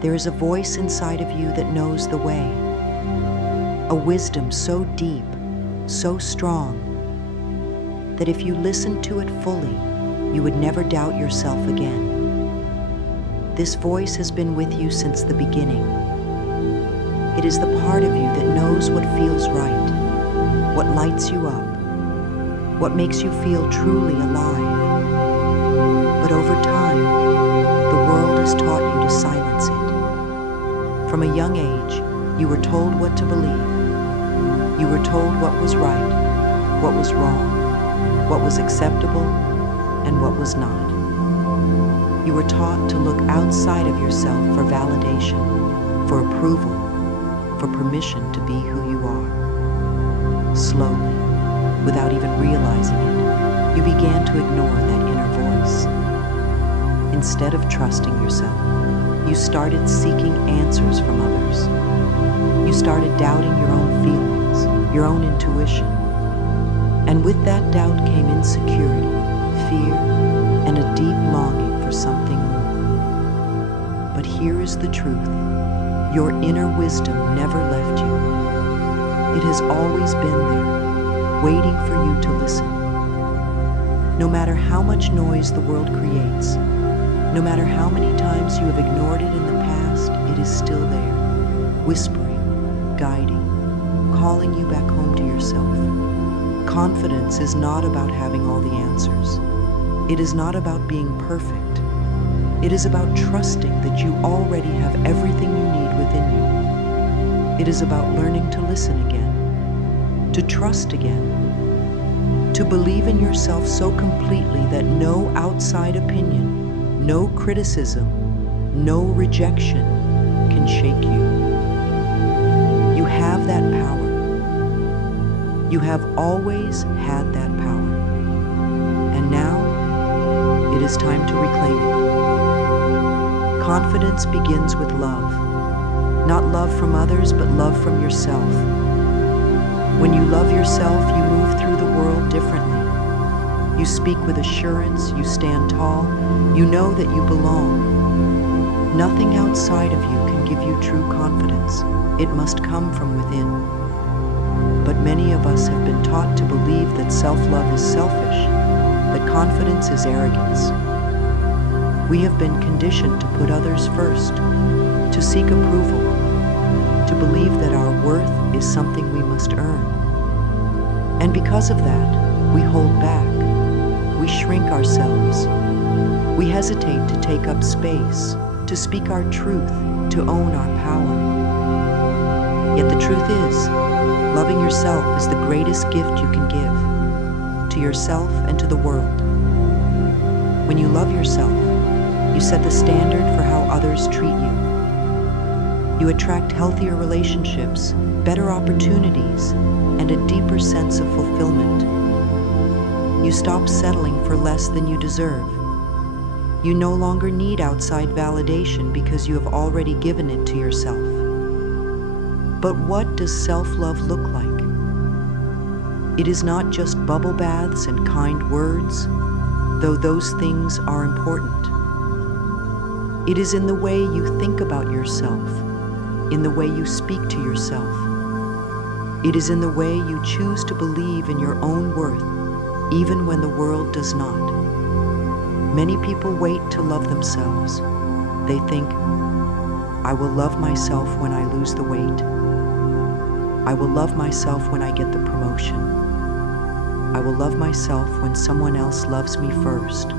There is a voice inside of you that knows the way, a wisdom so deep, so strong, that if you listened to it fully, you would never doubt yourself again. This voice has been with you since the beginning. It is the part of you that knows what feels right, what lights you up, what makes you feel truly alive. But over time, the world has taught you to silence it. From a young age, you were told what to believe. You were told what was right, what was wrong, what was acceptable, and what was not. You were taught to look outside of yourself for validation, for approval, for permission to be who you are. Slowly, without even realizing it, you began to ignore that inner voice. Instead of trusting yourself, you started seeking answers from others. You started doubting your own feelings, your own intuition. And with that doubt came insecurity, fear, and a deep longing for something more. But here is the truth. Your inner wisdom never left you. It has always been there, waiting for you to listen. No matter how much noise the world creates, no matter how many times you have ignored it in the past, it is still there, whispering, guiding, calling you back home to yourself. Confidence is not about having all the answers. It is not about being perfect. It is about trusting that you already have everything you need within you. It is about learning to listen again, to trust again, to believe in yourself so completely that no outside opinion, no criticism, no rejection can shake you. You have that power. You have always had that power. And now, it is time to reclaim it. Confidence begins with love. Not love from others, but love from yourself. When you love yourself, you move through the world differently. You speak with assurance, you stand tall, you know that you belong. Nothing outside of you can give you true confidence. It must come from within. But many of us have been taught to believe that self-love is selfish, that confidence is arrogance. We have been conditioned to put others first, to seek approval, to believe that our worth is something we must earn. And because of that, we hold back. We shrink ourselves. We hesitate to take up space, to speak our truth, to own our power. Yet the truth is, loving yourself is the greatest gift you can give, to yourself and to the world. When you love yourself, you set the standard for how others treat you. You attract healthier relationships, better opportunities, and a deeper sense of fulfillment. You stop settling for less than you deserve. You no longer need outside validation because you have already given it to yourself. But what does self-love look like? It is not just bubble baths and kind words, though those things are important. It is in the way you think about yourself, in the way you speak to yourself. It is in the way you choose to believe in your own worth, even when the world does not. Many people wait to love themselves. They think, I will love myself when I lose the weight. I will love myself when I get the promotion. I will love myself when someone else loves me first.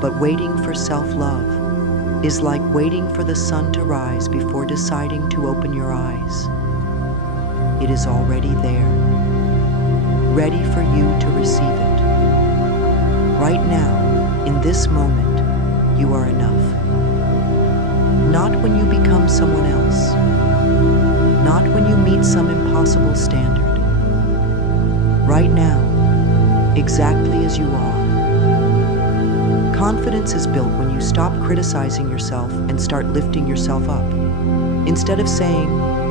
But waiting for self-love is like waiting for the sun to rise before deciding to open your eyes. It is already there, ready for you to receive it. Right now, in this moment, you are enough. Not when you become someone else. Not when you meet some impossible standard. Right now, exactly as you are. Confidence is built when you stop criticizing yourself and start lifting yourself up. Instead of saying,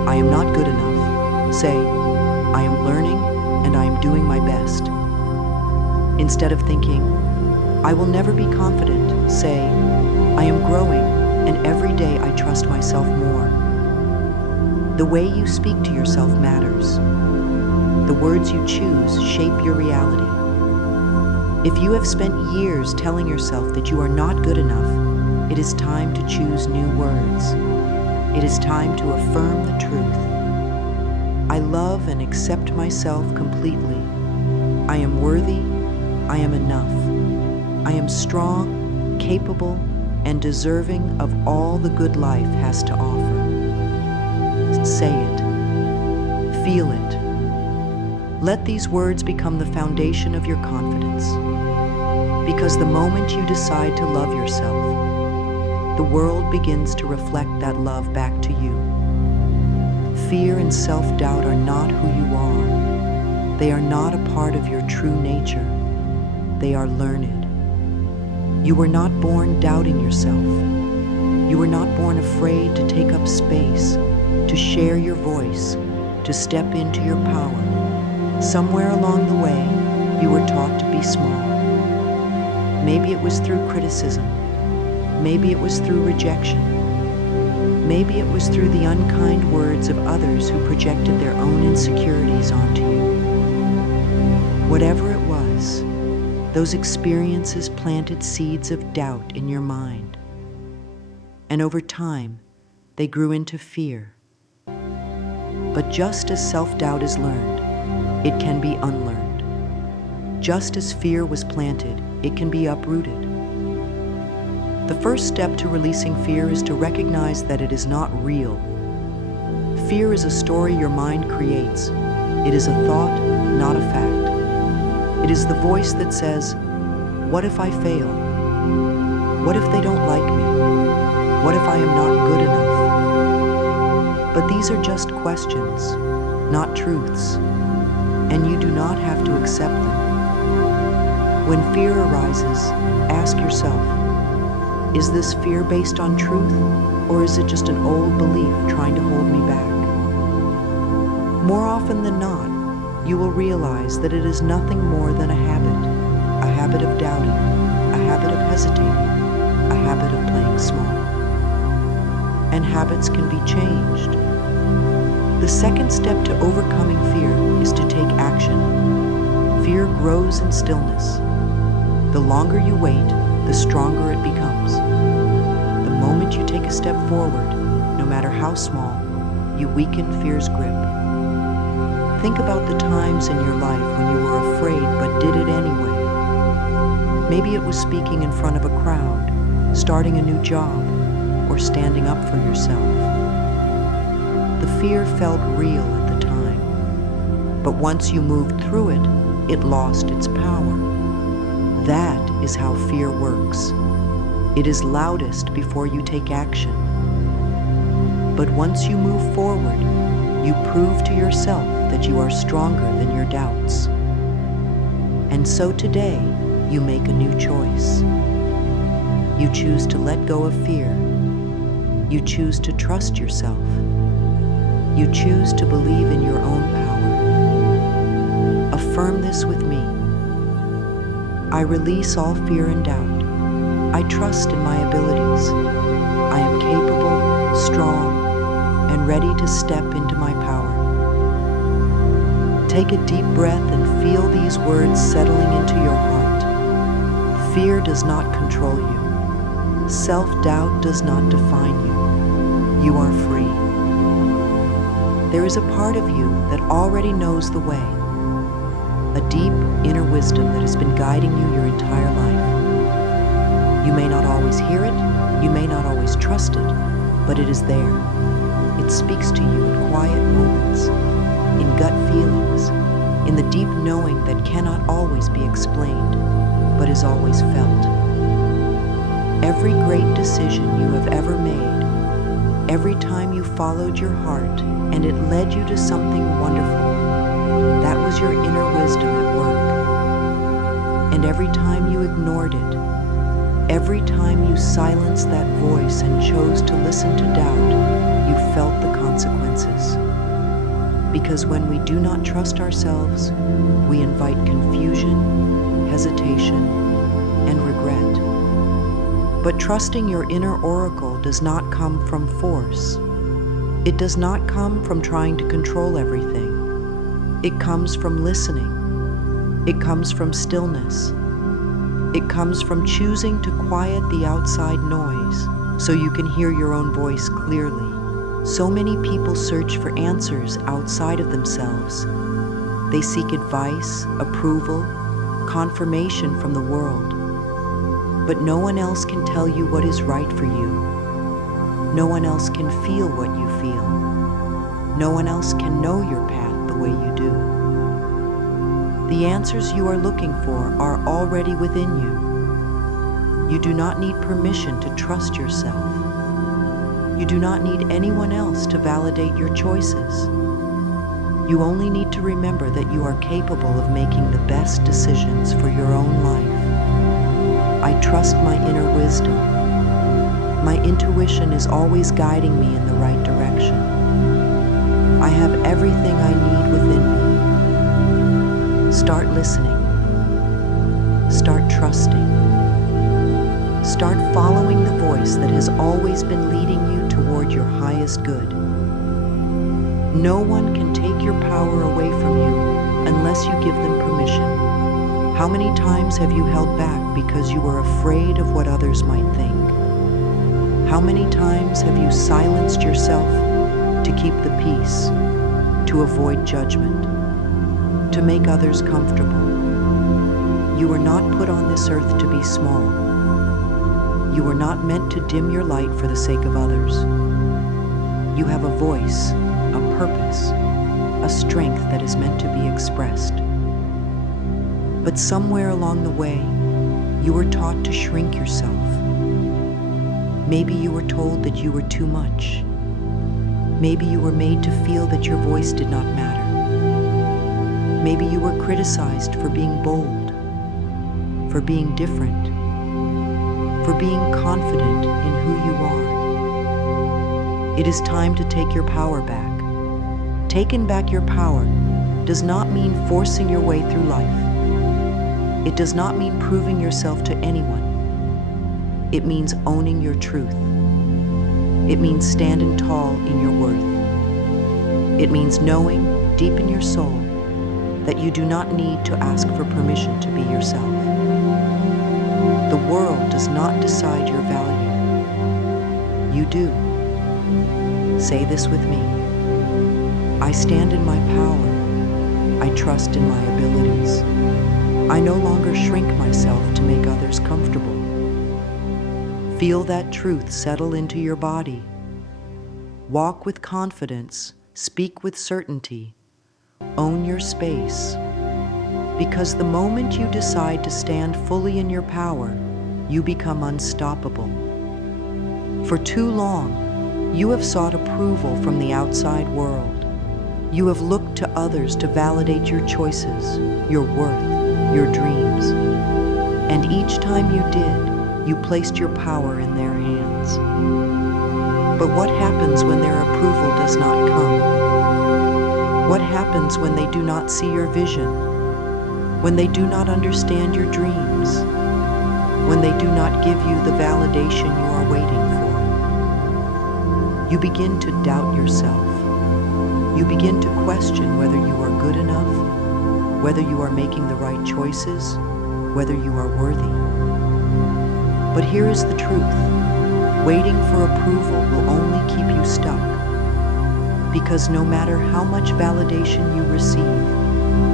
I am not good enough, say, I am learning and I am doing my best. Instead of thinking, I will never be confident, say, I am growing and every day I trust myself more. The way you speak to yourself matters. The words you choose shape your reality. If you have spent years telling yourself that you are not good enough, it is time to choose new words. It is time to affirm the truth. I love and accept myself completely. I am worthy. I am enough. I am strong, capable, and deserving of all the good life has to offer. Say it. Feel it. Let these words become the foundation of your confidence. Because the moment you decide to love yourself, the world begins to reflect that love back to you. Fear and self-doubt are not who you are. They are not a part of your true nature. They are learned. You were not born doubting yourself. You were not born afraid to take up space, to share your voice, to step into your power. Somewhere along the way, you were taught to be small. Maybe it was through criticism. Maybe it was through rejection. Maybe it was through the unkind words of others who projected their own insecurities onto you. Whatever it was, those experiences planted seeds of doubt in your mind. And over time, they grew into fear. But just as self-doubt is learned, it can be unlearned. Just as fear was planted, it can be uprooted. The first step to releasing fear is to recognize that it is not real. Fear is a story your mind creates. It is a thought, not a fact. It is the voice that says, "What if I fail? What if they don't like me? What if I am not good enough?" But these are just questions, not truths, and you do not have to accept them. When fear arises, ask yourself, is this fear based on truth, or is it just an old belief trying to hold me back? More often than not, you will realize that it is nothing more than a habit of doubting, a habit of hesitating, a habit of playing small. And habits can be changed. The second step to overcoming fear is to take action. Fear grows in stillness. The longer you wait, the stronger it becomes. The moment you take a step forward, no matter how small, you weaken fear's grip. Think about the times in your life when you were afraid but did it anyway. Maybe it was speaking in front of a crowd, starting a new job, or standing up for yourself. The fear felt real at the time, but once you moved through it, it lost its power. That is how fear works. It is loudest before you take action. But once you move forward, you prove to yourself that you are stronger than your doubts. And so today, you make a new choice. You choose to let go of fear. You choose to trust yourself. You choose to believe in your own power. Affirm this with me. I release all fear and doubt. I trust in my abilities. I am capable, strong, and ready to step into my power. Take a deep breath and feel these words settling into your heart. Fear does not control you. Self-doubt does not define you. You are free. There is a part of you that already knows the way, a deep inner wisdom that has been guiding you your entire life. You may not always hear it, you may not always trust it, but it is there. It speaks to you in quiet moments, in gut feelings, in the deep knowing that cannot always be explained, but is always felt. Every great decision you have ever made, every time you followed your heart and it led you to something wonderful, that was your inner wisdom at work. And every time you ignored it, every time you silenced that voice and chose to listen to doubt, you felt the consequences. Because when we do not trust ourselves, we invite confusion, hesitation, and regret. But trusting your inner oracle does not come from force. It does not come from trying to control everything. It comes from listening. It comes from stillness. It comes from choosing to quiet the outside noise so you can hear your own voice clearly. So many people search for answers outside of themselves. They seek advice, approval, confirmation from the world. But no one else can tell you what is right for you. No one else can feel what you feel. No one else can know your path the way you do. The answers you are looking for are already within you. You do not need permission to trust yourself. You do not need anyone else to validate your choices. You only need to remember that you are capable of making the best decisions for your own life. I trust my inner wisdom. My intuition is always guiding me in the right direction. I have everything I need within me. Start listening. Start trusting. Start following the voice that has always been leading you toward your highest good. No one can take your power away from you unless you give them permission. How many times have you held back because you were afraid of what others might think? How many times have you silenced yourself to keep the peace, to avoid judgment, to make others comfortable? You were not put on this earth to be small. You were not meant to dim your light for the sake of others. You have a voice, a purpose, a strength that is meant to be expressed. But somewhere along the way, you were taught to shrink yourself. Maybe you were told that you were too much. Maybe you were made to feel that your voice did not matter. Maybe you were criticized for being bold, for being different, for being confident in who you are. It is time to take your power back. Taking back your power does not mean forcing your way through life. It does not mean proving yourself to anyone. It means owning your truth. It means standing tall in your worth. It means knowing deep in your soul that you do not need to ask for permission to be yourself. The world does not decide your value. You do. Say this with me. I stand in my power. I trust in my abilities. I no longer shrink myself to make others comfortable. Feel that truth settle into your body. Walk with confidence, speak with certainty, own your space. Because the moment you decide to stand fully in your power, you become unstoppable. For too long, you have sought approval from the outside world. You have looked to others to validate your choices, your worth, your dreams. And each time you did, you placed your power in their hands. But what happens when their approval does not come? What happens when they do not see your vision? When they do not understand your dreams? When they do not give you the validation you are waiting for? You begin to doubt yourself. You begin to question whether you are good enough, whether you are making the right choices, whether you are worthy. But here is the truth. Waiting for approval will only keep you stuck. Because no matter how much validation you receive,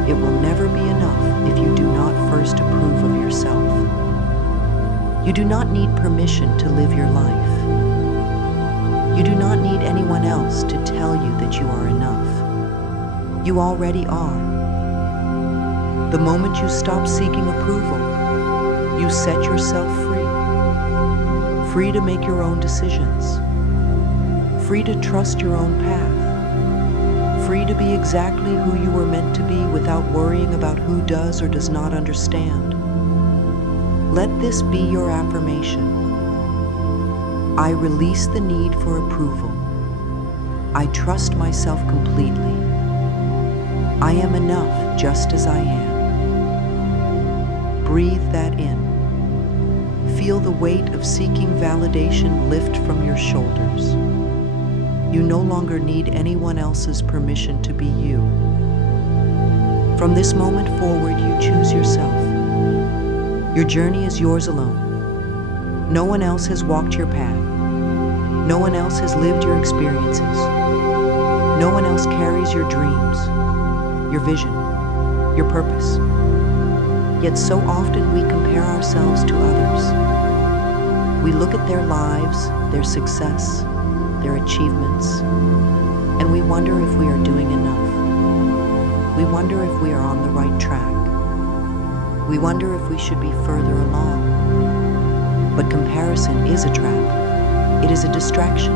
it will never be enough if you do not first approve of yourself. You do not need permission to live your life. You do not need anyone else to tell you that you are enough. You already are. The moment you stop seeking approval, you set yourself free. Free to make your own decisions. Free to trust your own path. Free to be exactly who you were meant to be without worrying about who does or does not understand. Let this be your affirmation. I release the need for approval. I trust myself completely. I am enough just as I am. Breathe that in. feel the weight of seeking validation lift from your shoulders. You no longer need anyone else's permission to be you. From this moment forward, you choose yourself. Your journey is yours alone. No one else has walked your path. No one else has lived your experiences. No one else carries your dreams, your vision, your purpose. Yet so often we compare ourselves to others. We look at their lives, their success, their achievements, and we wonder if we are doing enough. We wonder if we are on the right track. We wonder if we should be further along. But comparison is a trap. It is a distraction.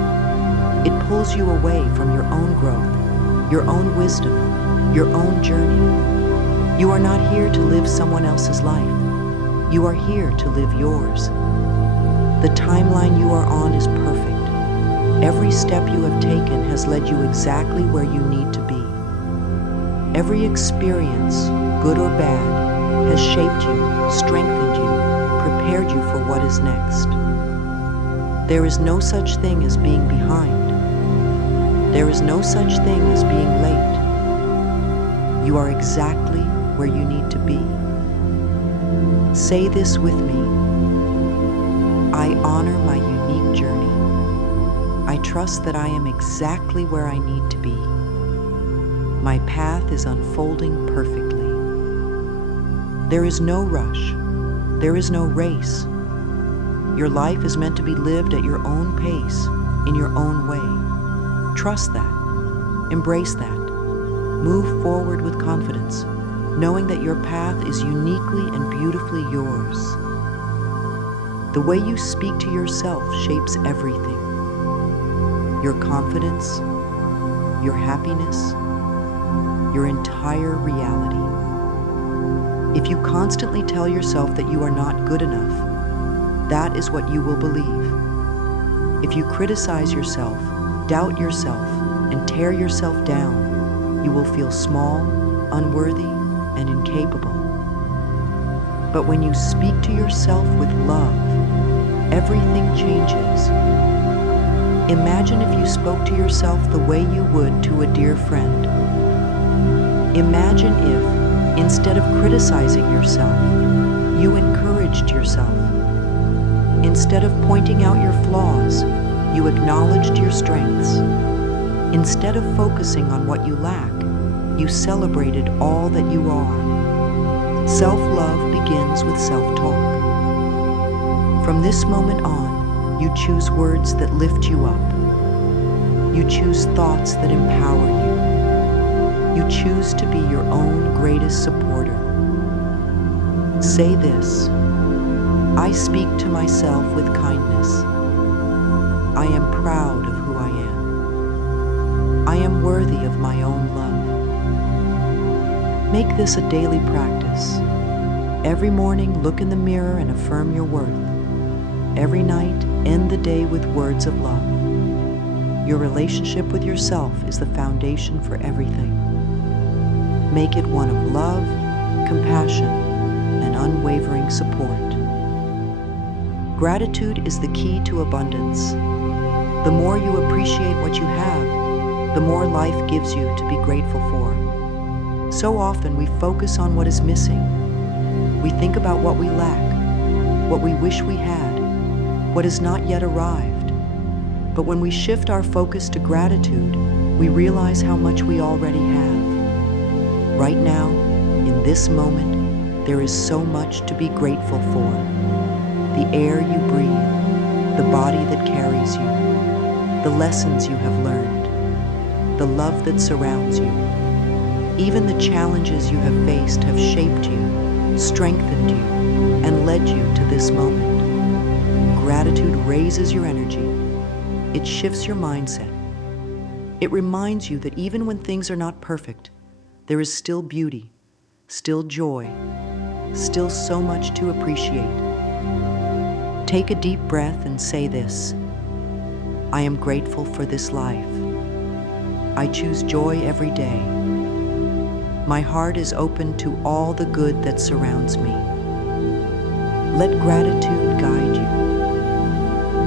It pulls you away from your own growth, your own wisdom, your own journey. You are not here to live someone else's life. You are here to live yours. The timeline you are on is perfect. Every step you have taken has led you exactly where you need to be. Every experience, good or bad, has shaped you, strengthened you, prepared you for what is next. There is no such thing as being behind. There is no such thing as being late. You are exactly where you need to be. Say this with me. I honor my unique journey. I trust that I am exactly where I need to be. My path is unfolding perfectly. There is no rush. There is no race. Your life is meant to be lived at your own pace, in your own way. Trust that. Embrace that. Move forward with confidence, knowing that your path is uniquely and beautifully yours. The way you speak to yourself shapes everything. Your confidence, your happiness, your entire reality. If you constantly tell yourself that you are not good enough, that is what you will believe. If you criticize yourself, doubt yourself, and tear yourself down, you will feel small, unworthy, and incapable. But when you speak to yourself with love, everything changes. Imagine if you spoke to yourself the way you would to a dear friend. Imagine if, instead of criticizing yourself, you encouraged yourself. Instead of pointing out your flaws, you acknowledged your strengths. Instead of focusing on what you lack, you celebrated all that you are. Self-love begins with self-talk. From this moment on, you choose words that lift you up. You choose thoughts that empower you. You choose to be your own greatest supporter. Say this: I speak to myself with kindness. I am proud of who I am. I am worthy of my own love. Make this a daily practice. Every morning, look in the mirror and affirm your worth. Every night, end the day with words of love. Your relationship with yourself is the foundation for everything. Make it one of love, compassion, and unwavering support. Gratitude is the key to abundance. The more you appreciate what you have, the more life gives you to be grateful for. So often we focus on what is missing. We think about what we lack, what we wish we had, what has not yet arrived. But when we shift our focus to gratitude, we realize how much we already have. Right now, in this moment, there is so much to be grateful for. The air you breathe, the body that carries you, the lessons you have learned, the love that surrounds you. Even the challenges you have faced have shaped you, strengthened you, and led you to this moment. Gratitude raises your energy. It shifts your mindset. It reminds you that even when things are not perfect, there is still beauty, still joy, still so much to appreciate. Take a deep breath and say this: I am grateful for this life. I choose joy every day. My heart is open to all the good that surrounds me. Let gratitude guide you.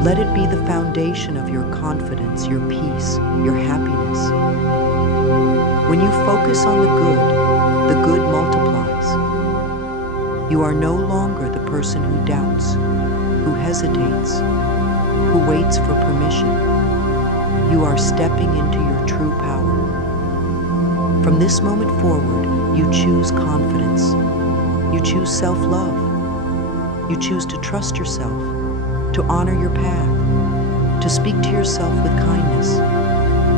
Let it be the foundation of your confidence, your peace, your happiness. When you focus on the good multiplies. You are no longer the person who doubts, who hesitates, who waits for permission. You are stepping into your true power. From this moment forward, you choose confidence. You choose self-love. You choose to trust yourself, to honor your path, to speak to yourself with kindness,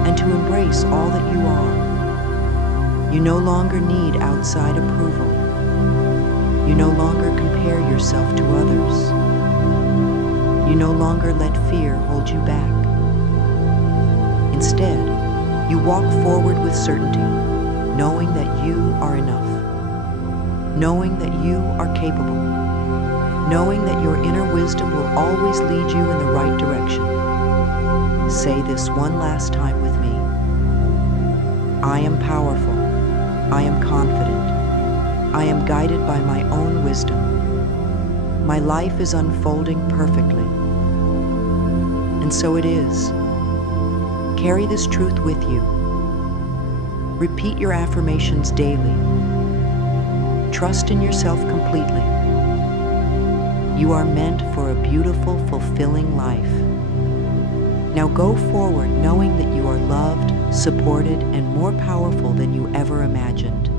and to embrace all that you are. You no longer need outside approval. You no longer compare yourself to others. You no longer let fear hold you back. Instead, you walk forward with certainty, knowing that you are enough, knowing that you are capable, knowing that your inner wisdom will always lead you in the right direction. Say this one last time with me. I am powerful. I am confident. I am guided by my own wisdom. My life is unfolding perfectly. And so it is. Carry this truth with you. Repeat your affirmations daily. Trust in yourself completely. You are meant for a beautiful, fulfilling life. Now go forward knowing that you are loved, supported, and more powerful than you ever imagined.